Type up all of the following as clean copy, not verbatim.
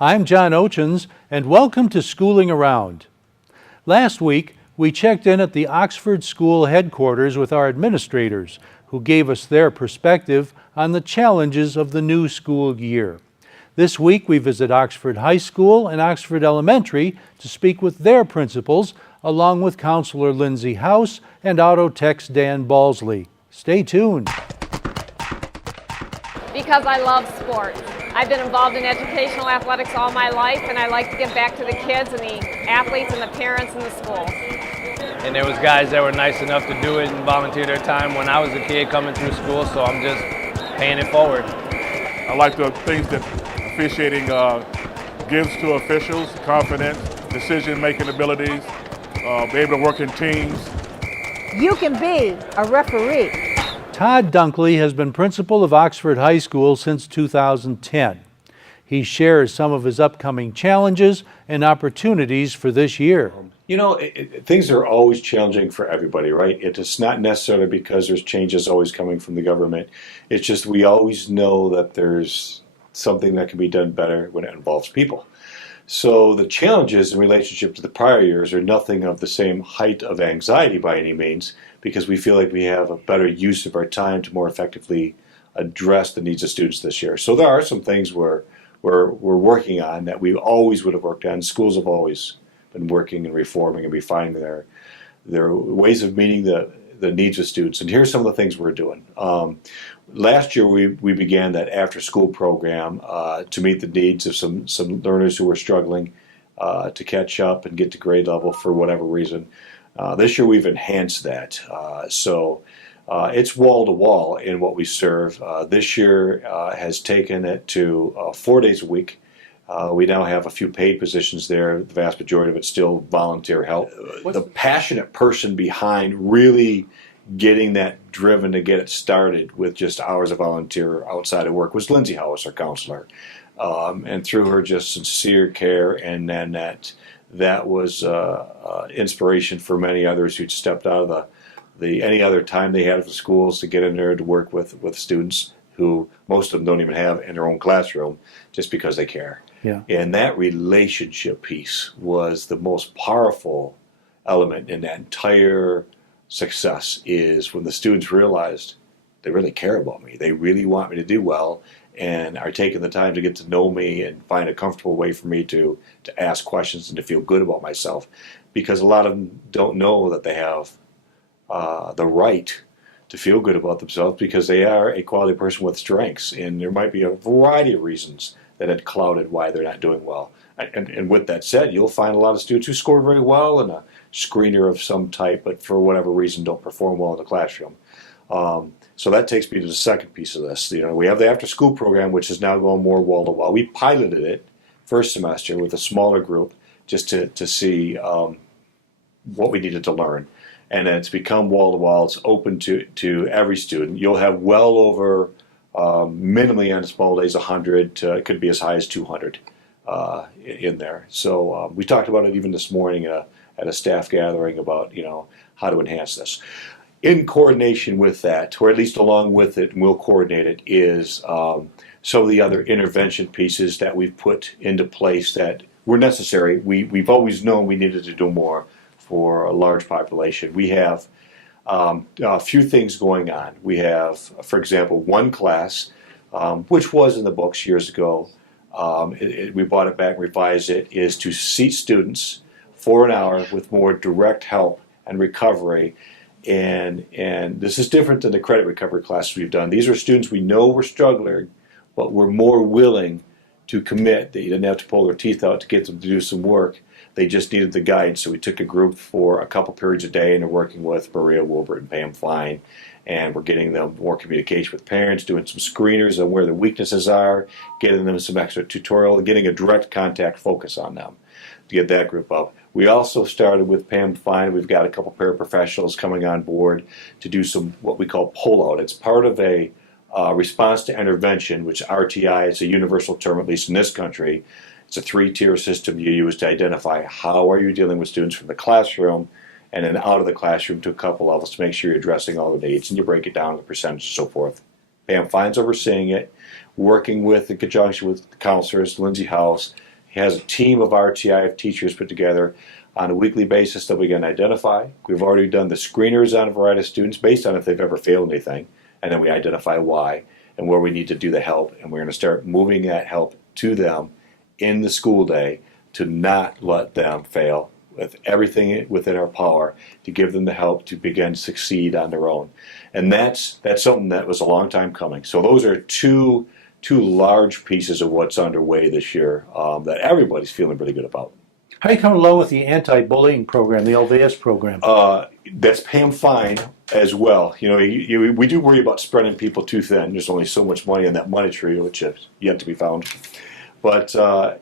I'm John Oetjens, and welcome to Schooling Around. Last week, we checked in at the Oxford School headquarters with our administrators, who gave us their perspective on the challenges of the new school year. This week, we visit Oxford High School and Oxford Elementary to speak with their principals, along with Counselor Lindsay House and Auto Tech's Dan Balsley. Stay tuned. Because I love sports. I've been involved in educational athletics all my life, and I like to give back to the kids and the athletes and the parents in the school. And there was guys that were nice enough to do it and volunteer their time when I was a kid coming through school, so I'm just paying it forward. I like the things that officiating gives to officials: confidence, decision-making abilities, be able to work in teams. You can be a referee. Todd Dunkley has been principal of Oxford High School since 2010. He shares some of his upcoming challenges and opportunities for this year. You know, things are always challenging for everybody, right? It's not necessarily because there's changes always coming from the government. It's just we always know that there's something that can be done better when it involves people. So the challenges in relationship to the prior years are nothing of the same height of anxiety by any means, because we feel like we have a better use of our time to more effectively address the needs of students this year. So there are some things we're working on that we always would have worked on. Schools have always been working and reforming and refining their ways of meeting the needs of students. And here's some of the things we're doing. Last year we began that after-school program to meet the needs of some learners who were struggling to catch up and get to grade level for whatever reason. This year we've enhanced that. So it's wall-to-wall in what we serve. This year has taken it to 4 days a week. We now have a few paid positions there. The vast majority of it's still volunteer help. The passionate person behind really getting that driven to get it started with just hours of volunteer outside of work was Lindsay House, our counselor. And through her just sincere care, and then that was inspiration for many others who'd stepped out of any other time they had at the schools to get in there to work with students who most of them don't even have in their own classroom, just because they care. Yeah. And that relationship piece was the most powerful element in that entire success, is when the students realized they really care about me. They really want me to do well and are taking the time to get to know me and find a comfortable way for me to ask questions and to feel good about myself. Because a lot of them don't know that they have the right to feel good about themselves, because they are a quality person with strengths, and there might be a variety of reasons that had clouded why they're not doing well. And with that said, you'll find a lot of students who score very well in a screener of some type, but for whatever reason don't perform well in the classroom. So that takes me to the second piece of this. You know, we have the after-school program, which is now going more wall-to-wall. We piloted it first semester with a smaller group just to see what we needed to learn. And it's become wall-to-wall. It's open to every student. You'll have well over, minimally on small days, 100, it could be as high as 200 in there. So we talked about it even this morning at a staff gathering about, you know, how to enhance this. In coordination with that, or at least along with it, and we'll coordinate it, is some of the other intervention pieces that we've put into place that were necessary. We've always known we needed to do more for a large population. We have a few things going on. We have, for example, one class, which was in the books years ago. We brought it back and revised it, is to seat students for an hour with more direct help and recovery. And this is different than the credit recovery classes we've done. These are students we know were struggling, but we're more willing to commit. They didn't have to pull their teeth out to get them to do some work. They just needed the guidance. So we took a group for a couple periods a day, and they're working with Maria Wilbert and Pam Fine. And we're getting them more communication with parents, doing some screeners on where the weaknesses are, getting them some extra tutorial, and getting a direct contact focus on them to get that group up. We also started with Pam Fine. We've got a couple paraprofessionals coming on board to do some what we call pull-out. It's part of a response to intervention, which RTI is a universal term, at least in this country. It's a 3-tier system you use to identify how are you dealing with students from the classroom and then out of the classroom to a couple levels to make sure you're addressing all the needs, and you break it down to the percentage and so forth. Pam Fine's overseeing it, working with, in conjunction with the counselors, Lindsay House, has a team of RTI teachers put together on a weekly basis that we can identify. We've already done the screeners on a variety of students based on if they've ever failed anything, and then we identify why and where we need to do the help, and we're going to start moving that help to them in the school day to not let them fail, with everything within our power to give them the help to begin to succeed on their own. And that's something that was a long time coming. So those are two large pieces of what's underway this year that everybody's feeling really good about. How are you coming along with the anti-bullying program, the LVS program? That's paying fine as well. You know, we do worry about spreading people too thin. There's only so much money in that money tree, which is yet to be found. But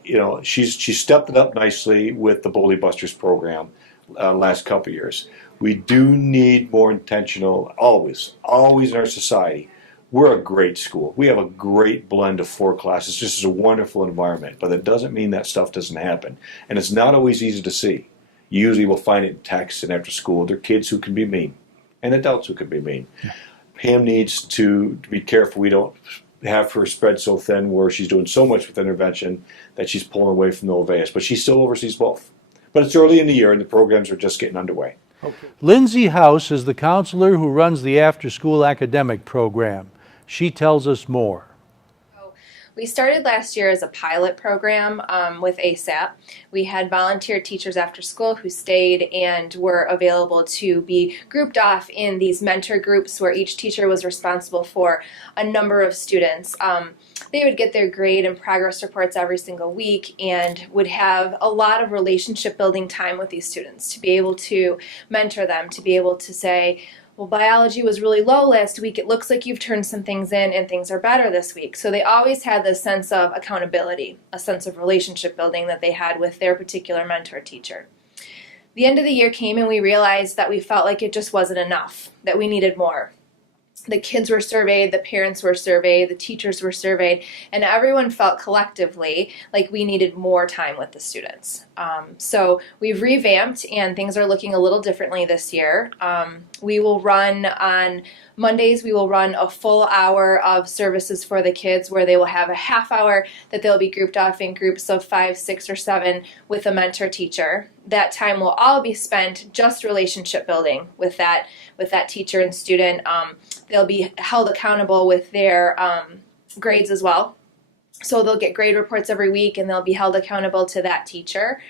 you know, she's stepped it up nicely with the Bully Busters program last couple of years. We do need more intentional, always in our society. We're a great school. We have a great blend of 4 classes. This is a wonderful environment, but that doesn't mean that stuff doesn't happen. And it's not always easy to see. You usually will find it in texts and after school. There are kids who can be mean and adults who can be mean. Yeah. Pam needs to be careful we don't have her spread so thin where she's doing so much with intervention that she's pulling away from the LVS. But she still oversees both. But it's early in the year and the programs are just getting underway. Okay. Lindsay House is the counselor who runs the after-school academic program. She tells us more. We started last year as a pilot program with ASAP. We had volunteer teachers after school who stayed and were available to be grouped off in these mentor groups where each teacher was responsible for a number of students. They would get their grade and progress reports every single week and would have a lot of relationship building time with these students to be able to mentor them, to be able to say, well, biology was really low last week. It looks like you've turned some things in and things are better this week. So they always had this sense of accountability, a sense of relationship building that they had with their particular mentor teacher. The end of the year came and we realized that we felt like it just wasn't enough, that we needed more. The kids were surveyed, the parents were surveyed, the teachers were surveyed, and everyone felt collectively like we needed more time with the students. So we've revamped and things are looking a little differently this year. We will run on Mondays, we will run a full hour of services for the kids where they will have a half hour that they'll be grouped off in groups of 5, 6, or 7 with a mentor teacher. That time will all be spent just relationship building with that teacher and student. They'll be held accountable with their grades as well. So they'll get grade reports every week and they'll be held accountable to that teacher.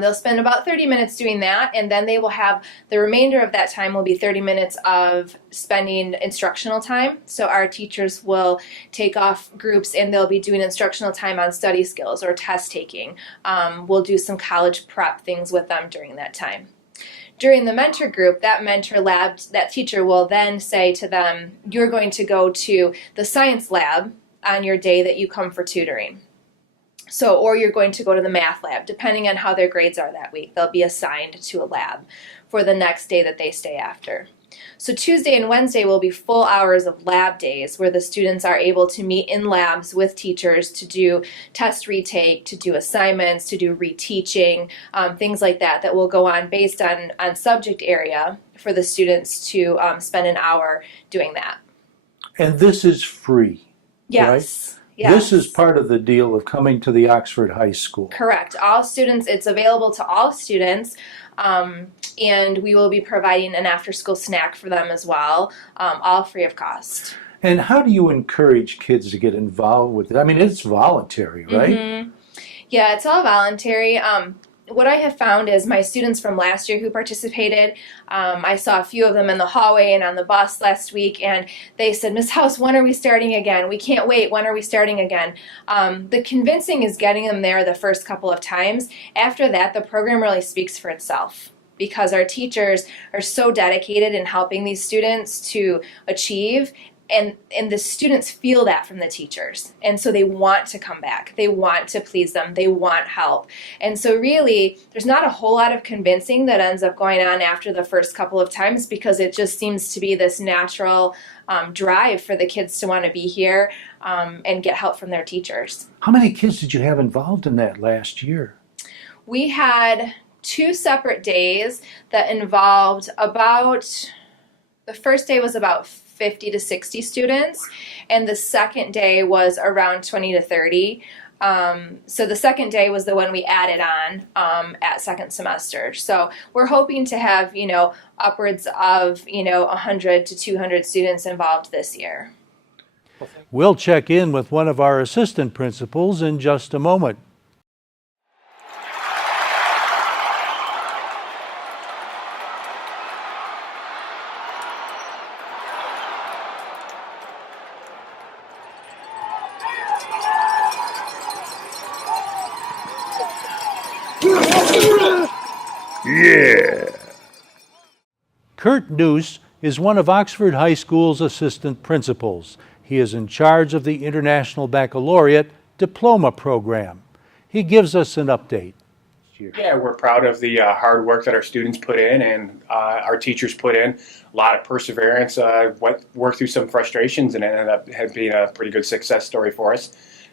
They'll spend about 30 minutes doing that, and then they will have the remainder of that time will be 30 minutes of spending instructional time. So our teachers will take off groups and they'll be doing instructional time on study skills or test taking. We'll do some college prep things with them during that time. During the mentor group, that mentor lab, that teacher will then say to them, you're going to go to the science lab on your day that you come for tutoring. So, or you're going to go to the math lab, depending on how their grades are that week. They'll be assigned to a lab for the next day that they stay after. So Tuesday and Wednesday will be full hours of lab days where the students are able to meet in labs with teachers to do test retake, to do assignments, to do reteaching, things like that that will go on based on subject area for the students to spend an hour doing that. And this is free, yes. Right? Yes. This is part of the deal of coming to the Oxford High School. Correct. All students, it's available to all students, and we will be providing an after-school snack for them as well, all free of cost. And how do you encourage kids to get involved with it? I mean, it's voluntary, right? Mm-hmm. Yeah, it's all voluntary. What I have found is my students from last year who participated, I saw a few of them in the hallway and on the bus last week, and they said, Ms. House, when are we starting again? We can't wait. When are we starting again? The convincing is getting them there the first couple of times. After that, the program really speaks for itself because our teachers are so dedicated in helping these students to achieve. And the students feel that from the teachers. And so they want to come back. They want to please them. They want help. And so really, there's not a whole lot of convincing that ends up going on after the first couple of times because it just seems to be this natural drive for the kids to want to be here and get help from their teachers. How many kids did you have involved in that last year? We had 2 separate days that involved the first day was about 50 to 60 students, and the second day was around 20 to 30. So the second day was the one we added on at second semester. So we're hoping to have, upwards of, 100 to 200 students involved this year. We'll check in with one of our assistant principals in just a moment. Yeah. Kurt Noose is one of Oxford High School's assistant principals. He is in charge of the International Baccalaureate Diploma Program. He gives us an update. Yeah, we're proud of the hard work that our students put in and our teachers put in. A lot of perseverance, worked through some frustrations, and it ended up being a pretty good success story for us.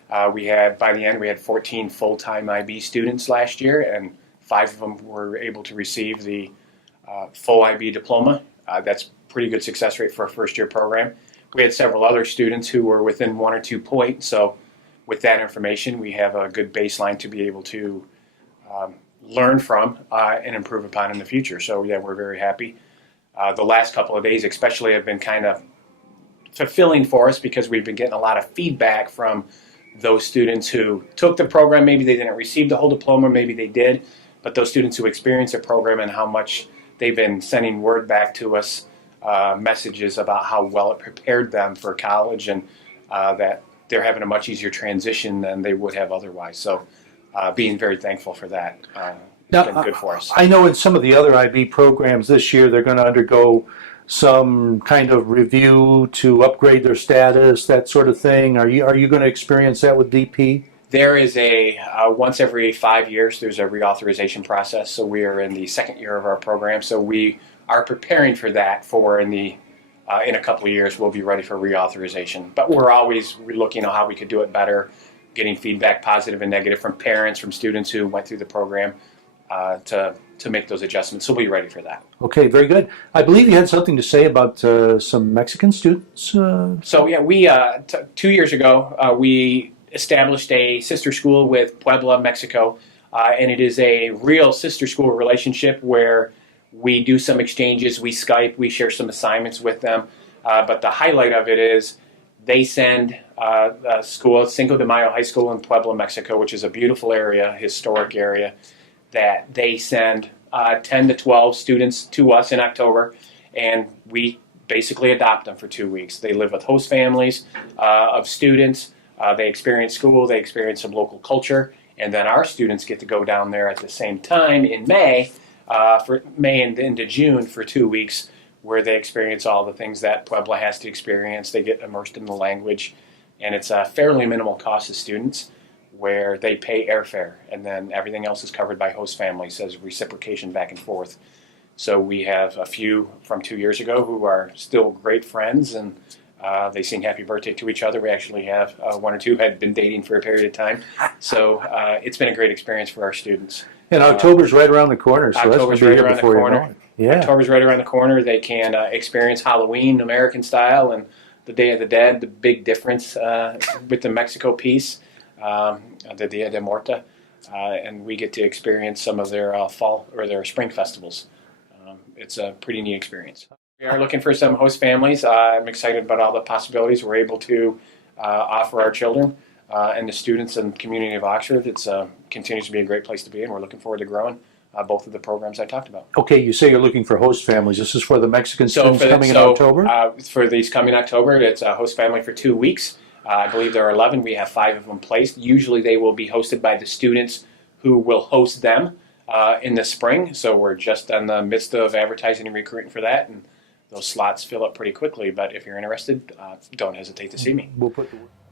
By the end, we had 14 full-time IB students last year, and 5 of them were able to receive the full IB diploma. That's a pretty good success rate for a first-year program. We had several other students who were within 1 or 2 points, so with that information, we have a good baseline to be able to learn from and improve upon in the future. So yeah, we're very happy. The last couple of days especially have been kind of fulfilling for us because we've been getting a lot of feedback from those students who took the program. Maybe they didn't receive the whole diploma, maybe they did, but those students who experienced the program and how much they've been sending word back to us, messages about how well it prepared them for college, and that they're having a much easier transition than they would have otherwise. So being very thankful for that. It's been good for us. I know in some of the other IB programs this year, they're going to undergo some kind of review to upgrade their status, that sort of thing. Are you going to experience that with DP? There is a once every 5 years, there's a reauthorization process. So we are in the second year of our program. So we are preparing for that. In a couple of years, we'll be ready for reauthorization. But we're always looking at how we could do it better, getting feedback, positive and negative, from parents, from students who went through the program, to make those adjustments. So we'll be ready for that. Okay, very good. I believe you had something to say about some Mexican students. So yeah, we 2 years ago we established a sister school with Puebla, Mexico, and it is a real sister school relationship where we do some exchanges, we Skype, we share some assignments with them, but the highlight of it is they send a school, Cinco de Mayo High School in Puebla, Mexico, which is a beautiful area, historic area, that they send 10 to 12 students to us in October, and we basically adopt them for 2 weeks. They live with host families of students. They experience school, they experience some local culture, and then our students get to go down there at the same time in May, for May and into June for 2 weeks, where they experience all the things that Puebla has to experience. They get immersed in the language, and it's a fairly minimal cost to students, where they pay airfare, and then everything else is covered by host families as reciprocation back and forth. So we have a few from 2 years ago who are still great friends, and they sing happy birthday to each other. We actually have 1 or 2 who had been dating for a period of time. So it's been a great experience for our students. And October's right around the corner, so October's that's right around the corner. Yeah. October's right around the corner. They can experience Halloween American style and the Day of the Dead. The big difference with the Mexico piece, the Dia de Muerta, and we get to experience some of their fall or their spring festivals. It's a pretty neat experience. We are looking for some host families. I'm excited about all the possibilities we're able to offer our children and the students and community of Oxford. It continues to be a great place to be, and we're looking forward to growing both of the programs I talked about. Okay, you say you're looking for host families. This is for the Mexican students coming in October? For these coming October, it's a host family for 2 weeks. I believe there are 11. We have 5 of them placed. Usually they will be hosted by the students who will host them in the spring. So we're just in the midst of advertising and recruiting for that, and those slots fill up pretty quickly. But if you're interested, don't hesitate to see me.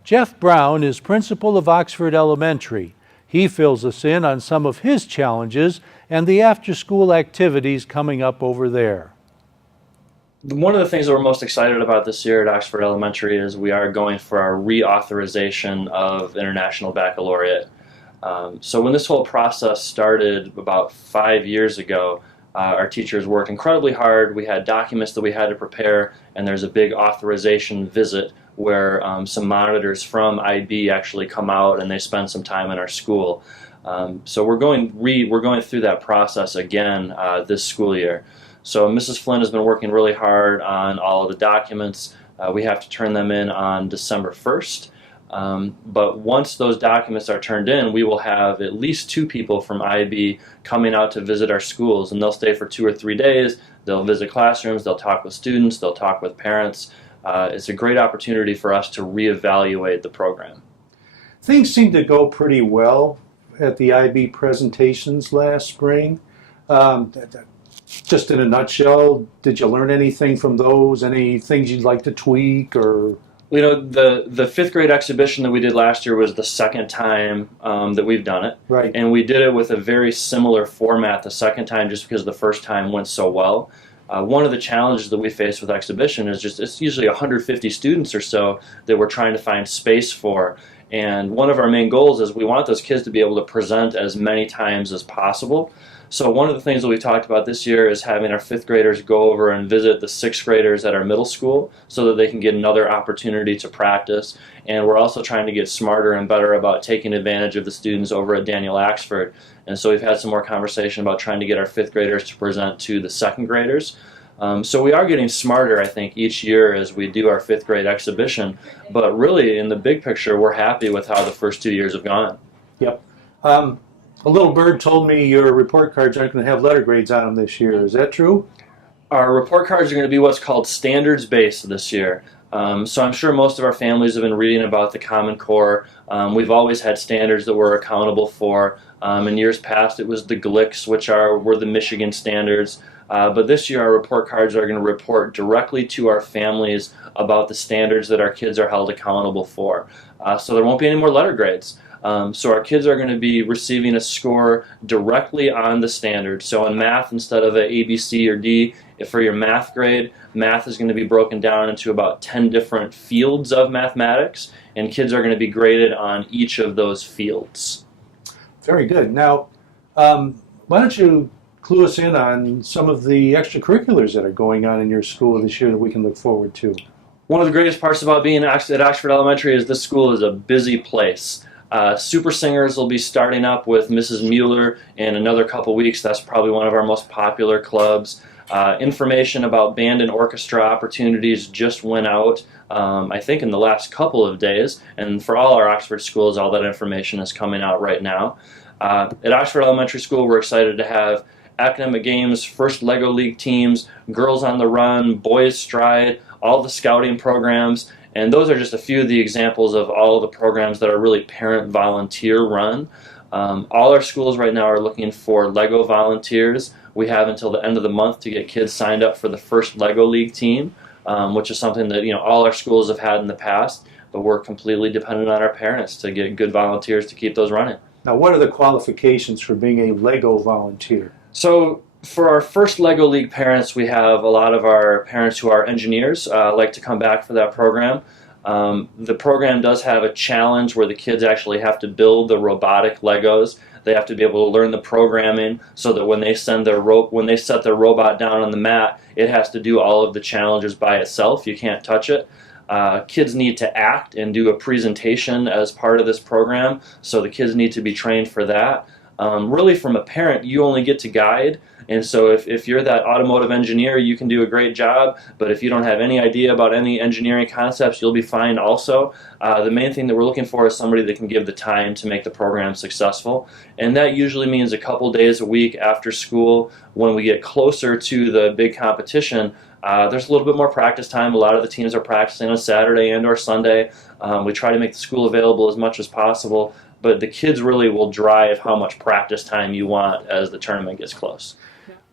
Jeff Brown is principal of Oxford Elementary. He fills us in on some of his challenges and the after-school activities coming up over there. One of the things that we're most excited about this year at Oxford Elementary is we are going for our reauthorization of International Baccalaureate. So when this whole process started about 5 years ago, our teachers worked incredibly hard. We had documents that we had to prepare, and there's a big authorization visit where some monitors from IB actually come out and they spend some time in our school. So we're going through that process again this school year. So Mrs. Flynn has been working really hard on all of the documents. We have to turn them in on December 1st. But once those documents are turned in, we will have at least 2 people from IB coming out to visit our schools, and they'll stay for 2 or 3 days. They'll visit classrooms, they'll talk with students, they'll talk with parents. It's a great opportunity for us to reevaluate the program. Things seem to go pretty well at the IB presentations last spring. Just in a nutshell, did you learn anything from those? Any things you'd like to tweak or? You know, the 5th grade exhibition that we did last year was the second time that we've done it. Right. And we did it with a very similar format the second time just because the first time went so well. One of the challenges that we face with exhibition is just it's usually 150 students or so that we're trying to find space for. And one of our main goals is we want those kids to be able to present as many times as possible. So one of the things that we talked about this year is having our 5th graders go over and visit the 6th graders at our middle school so that they can get another opportunity to practice. And we're also trying to get smarter and better about taking advantage of the students over at Daniel Axford. And so we've had some more conversation about trying to get our 5th graders to present to the 2nd graders. So we are getting smarter, I think, each year as we do our 5th grade exhibition. But really, in the big picture, we're happy with how the first 2 years have gone. Yep. A little bird told me your report cards aren't going to have letter grades on them this year. Is that true? Our report cards are going to be what's called standards-based this year. So I'm sure most of our families have been reading about the Common Core. We've always had standards that we're accountable for. In years past, it was the GLICs, which were the Michigan standards. But this year, our report cards are going to report directly to our families about the standards that our kids are held accountable for. So there won't be any more letter grades. So our kids are going to be receiving a score directly on the standard. So in math, instead of a B, C, or D, for your math grade, math is going to be broken down into about 10 different fields of mathematics, and kids are going to be graded on each of those fields. Very good. Now, why don't you clue us in on some of the extracurriculars that are going on in your school this year that we can look forward to? One of the greatest parts about being at Oxford Elementary is this school is a busy place. Super Singers will be starting up with Mrs. Mueller in another couple weeks. That's probably one of our most popular clubs. Information about band and orchestra opportunities just went out, I think, in the last couple of days. And for all our Oxford schools, all that information is coming out right now. At Oxford Elementary School, we're excited to have academic games, first Lego League teams, Girls on the Run, Boys Stride, all the scouting programs. And those are just a few of the examples of all of the programs that are really parent volunteer run. All our schools right now are looking for Lego volunteers. We have until the end of the month to get kids signed up for the first Lego League team, which is something that all our schools have had in the past, but we're completely dependent on our parents to get good volunteers to keep those running. Now, what are the qualifications for being a Lego volunteer? So for our first Lego League parents, we have a lot of our parents who are engineers like to come back for that program. The program does have a challenge where the kids actually have to build the robotic Legos. They have to be able to learn the programming so that when they set their robot down on the mat, it has to do all of the challenges by itself. You can't touch it. Kids need to act and do a presentation as part of this program, so the kids need to be trained for that. Really, from a parent, you only get to guide. And so if you're that automotive engineer, you can do a great job, but if you don't have any idea about any engineering concepts, you'll be fine also. The main thing that we're looking for is somebody that can give the time to make the program successful, and that usually means a couple days a week after school. When we get closer to the big competition, there's a little bit more practice time. A lot of the teams are practicing on Saturday and or Sunday. We try to make the school available as much as possible, but the kids really will drive how much practice time you want as the tournament gets close.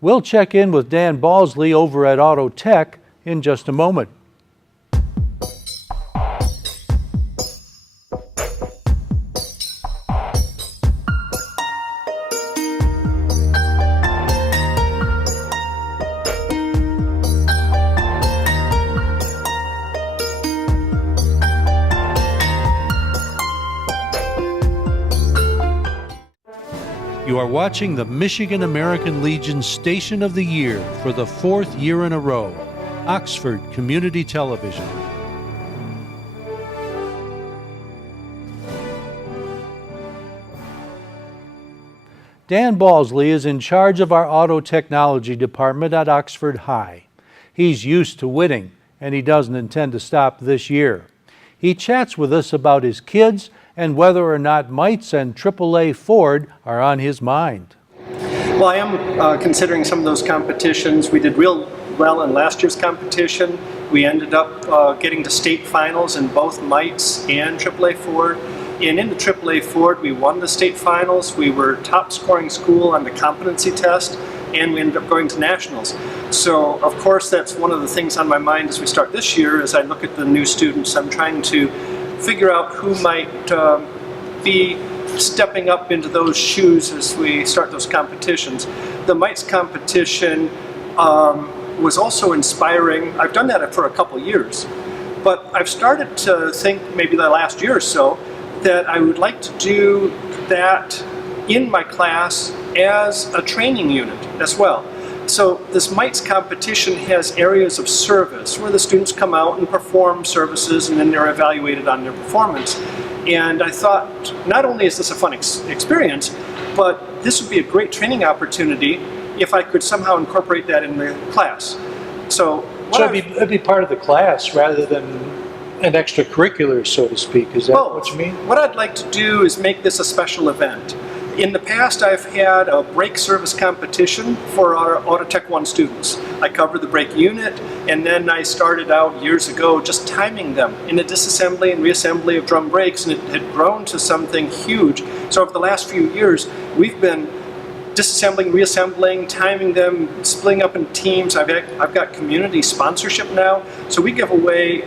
We'll check in with Dan Balsley over at Auto Tech in just a moment. You are watching the Michigan American Legion Station of the Year for the 4th year in a row, Oxford Community Television. Dan Balsley is in charge of our auto technology department at Oxford High. He's used to winning, and he doesn't intend to stop this year. He chats with us about his kids and whether or not mites and AAA Ford are on his mind. Well, I am considering some of those competitions. We did real well in last year's competition. We ended up getting to state finals in both mites and AAA Ford. And in the AAA Ford, we won the state finals. We were top scoring school on the competency test, and we ended up going to nationals. So, of course, that's one of the things on my mind as we start this year. As I look at the new students, I'm trying to figure out who might be stepping up into those shoes as we start those competitions. The mites competition was also inspiring. I've done that for a couple years, but I've started to think maybe the last year or so that I would like to do that in my class as a training unit as well. So this mites competition has areas of service where the students come out and perform services, and then they're evaluated on their performance. And I thought, not only is this a fun experience, but this would be a great training opportunity if I could somehow incorporate that in the class. So it'd be part of the class rather than an extracurricular, so to speak. Is that what you mean? What I'd like to do is make this a special event. In the past, I've had a brake service competition for our Auto Tech 1 students. I covered the brake unit, and then I started out years ago just timing them in a disassembly and reassembly of drum brakes, and it had grown to something huge. So over the last few years, we've been disassembling, reassembling, timing them, splitting up in teams. I've got community sponsorship now, so we give away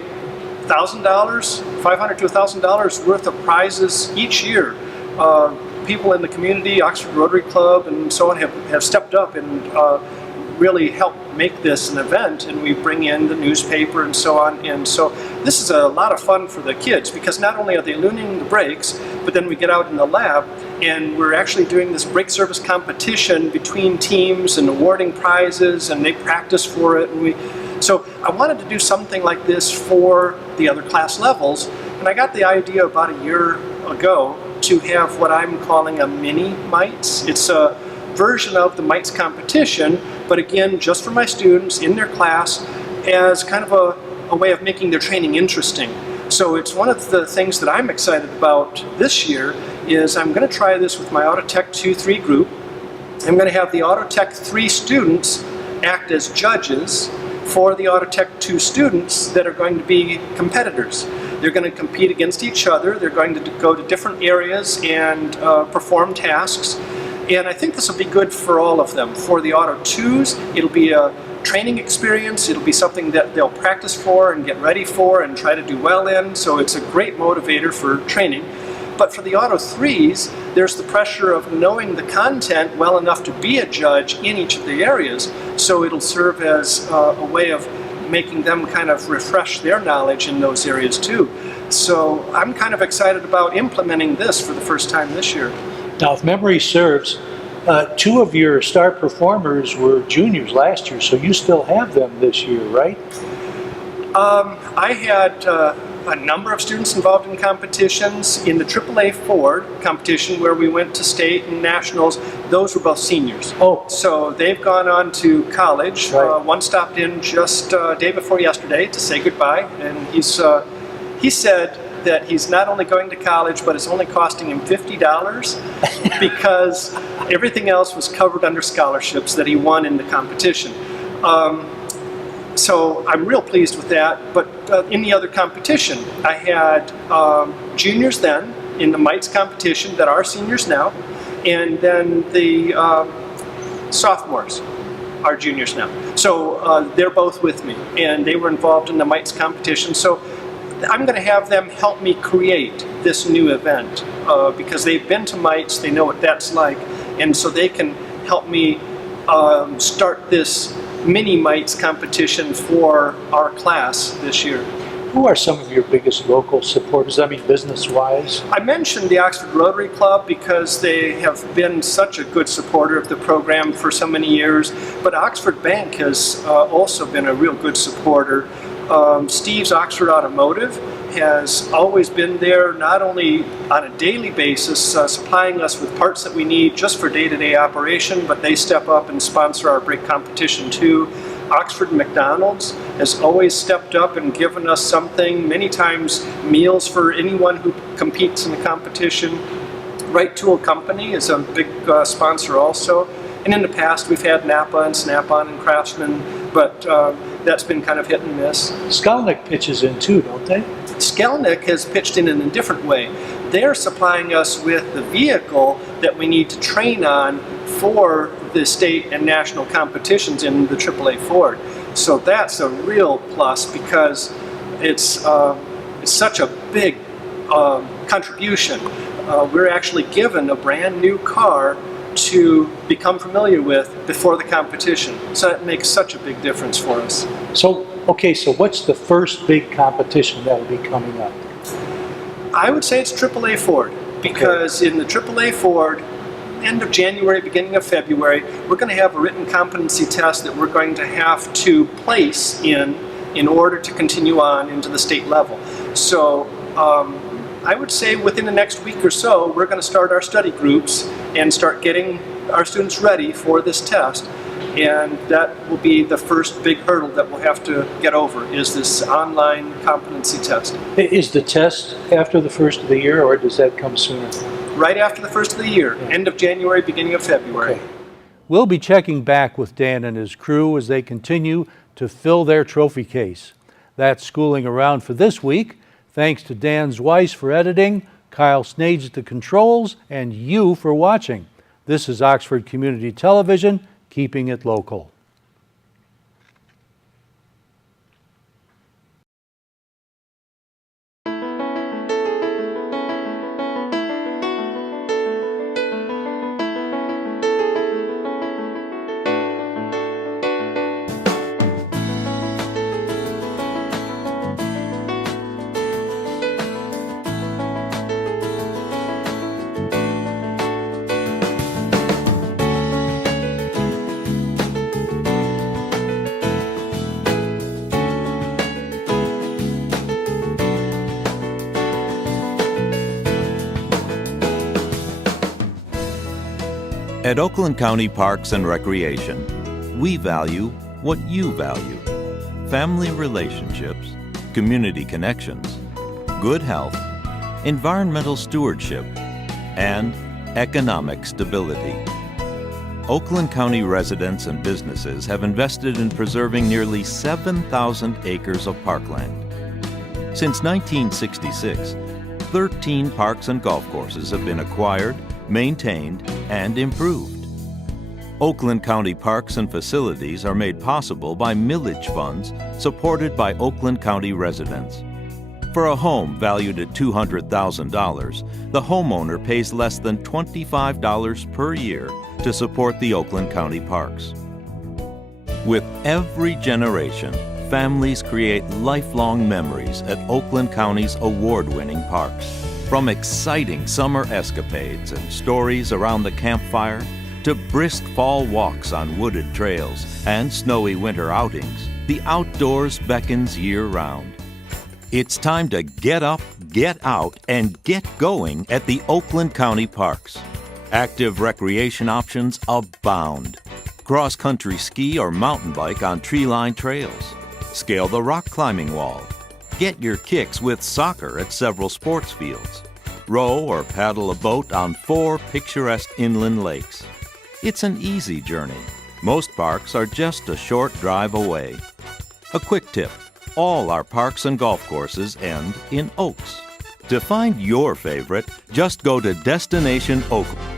$1,000, $500 to $1,000 worth of prizes each year. People in the community, Oxford Rotary Club and so on have stepped up and really helped make this an event, and we bring in the newspaper and so on. And so this is a lot of fun for the kids, because not only are they learning the brakes, but then we get out in the lab and we're actually doing this brake service competition between teams and awarding prizes, and they practice for it. And so I wanted to do something like this for the other class levels, and I got the idea about a year ago to have what I'm calling a mini mites. It's a version of the mites competition, but again, just for my students in their class as kind of a way of making their training interesting. So it's one of the things that I'm excited about this year is I'm going to try this with my Auto Tech 2-3 group. I'm going to have the Auto Tech 3 students act as judges for the Auto Tech 2 students that are going to be competitors. They're going to compete against each other. They're going to go to different areas and perform tasks. And I think this will be good for all of them. For the Auto 2s, it'll be a training experience. It'll be something that they'll practice for and get ready for and try to do well in. So it's a great motivator for training. But for the Auto 3s, there's the pressure of knowing the content well enough to be a judge in each of the areas. So it'll serve as a way of making them kind of refresh their knowledge in those areas too. So I'm kind of excited about implementing this for the first time this year. Now, if memory serves, two of your star performers were juniors last year, so you still have them this year, right? I had a number of students involved in competitions. In the AAA Ford competition, where we went to state and nationals, those were both seniors. Oh. So they've gone on to college. Right. One stopped in just day before yesterday to say goodbye, and he said that he's not only going to college, but it's only costing him $50 because everything else was covered under scholarships that he won in the competition. So I'm real pleased with that. But in the other competition, I had juniors then in the mites competition that are seniors now, and then the sophomores are juniors now. So they're both with me, and they were involved in the mites competition. So I'm going to have them help me create this new event because they've been to mites, they know what that's like, and so they can help me start this mini mites competition for our class this year. Who are some of your biggest local supporters, I mean business-wise? I mentioned the Oxford Rotary Club because they have been such a good supporter of the program for so many years, but Oxford Bank has also been a real good supporter. Steve's Oxford Automotive has always been there, not only on a daily basis, supplying us with parts that we need just for day-to-day operation, but they step up and sponsor our brake competition too. Oxford McDonald's has always stepped up and given us something, many times meals for anyone who competes in the competition. Right Tool Company is a big sponsor also. And in the past we've had Napa and Snap-on and Craftsman, but that's been kind of hit and miss. Skalnick pitches in too, don't they? Skalnick has pitched in a different way. They're supplying us with the vehicle that we need to train on for the state and national competitions in the AAA Ford. So that's a real plus because it's such a big contribution. We're actually given a brand new car to become familiar with before the competition. So that makes such a big difference for us. So, okay, so what's the first big competition that will be coming up? I would say it's AAA Ford because in the AAA Ford, end of January, beginning of February, we're going to have a written competency test that we're going to have to place in order to continue on into the state level. So I would say within the next week or so, we're going to start our study groups and start getting our students ready for this test. And that will be the first big hurdle that we'll have to get over, is this online competency test. Is the test after the first of the year, or does that come sooner? Right after the first of the year, end of January, beginning of February. Okay. We'll be checking back with Dan and his crew as they continue to fill their trophy case. That's Schooling Around for this week. Thanks to Dan Weiss for editing, Kyle Snage at the controls, and you for watching. This is Oxford Community Television, keeping it local. At Oakland County Parks and Recreation, we value what you value: family relationships, community connections, good health, environmental stewardship, and economic stability. Oakland County residents and businesses have invested in preserving nearly 7,000 acres of parkland. Since 1966, 13 parks and golf courses have been acquired, maintained, and improved. Oakland County parks and facilities are made possible by millage funds supported by Oakland County residents. For a home valued at $200,000, the homeowner pays less than $25 per year to support the Oakland County parks. With every generation, families create lifelong memories at Oakland County's award-winning parks. From exciting summer escapades and stories around the campfire to brisk fall walks on wooded trails and snowy winter outings, the outdoors beckons year-round. It's time to get up, get out, and get going at the Oakland County parks. Active recreation options abound. Cross-country ski or mountain bike on tree-lined trails. Scale the rock climbing wall. Get your kicks with soccer at several sports fields. Row or paddle a boat on 4 picturesque inland lakes. It's an easy journey. Most parks are just a short drive away. A quick tip: all our parks and golf courses end in Oaks. To find your favorite, just go to Destination Oakland.